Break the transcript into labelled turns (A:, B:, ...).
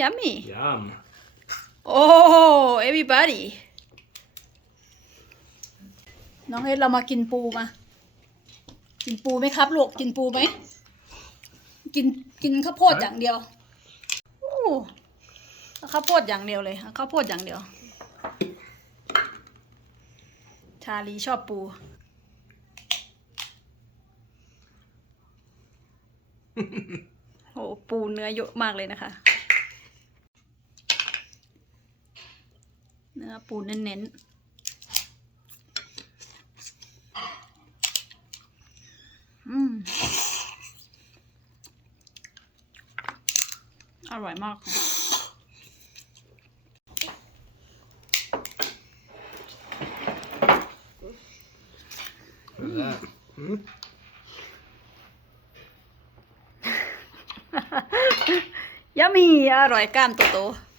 A: yummy yummy
B: Yum.
A: oh everybody น้องเอสเรามากินปูมา กินปูไหมครับลูกกินปูไหม กินกินข้าวโพดอย่างเดียวโอ้เอาข้าวโพดอย่างเดียวเลยเอาข้าวโพดอย่างเดียว ชาลีชอบปูโอ้ปูเนื้อเยอะมากเลยนะคะ เนื้อปูเน้นๆอืมอร่อยมากยามีอร่อยกล้ามโตๆ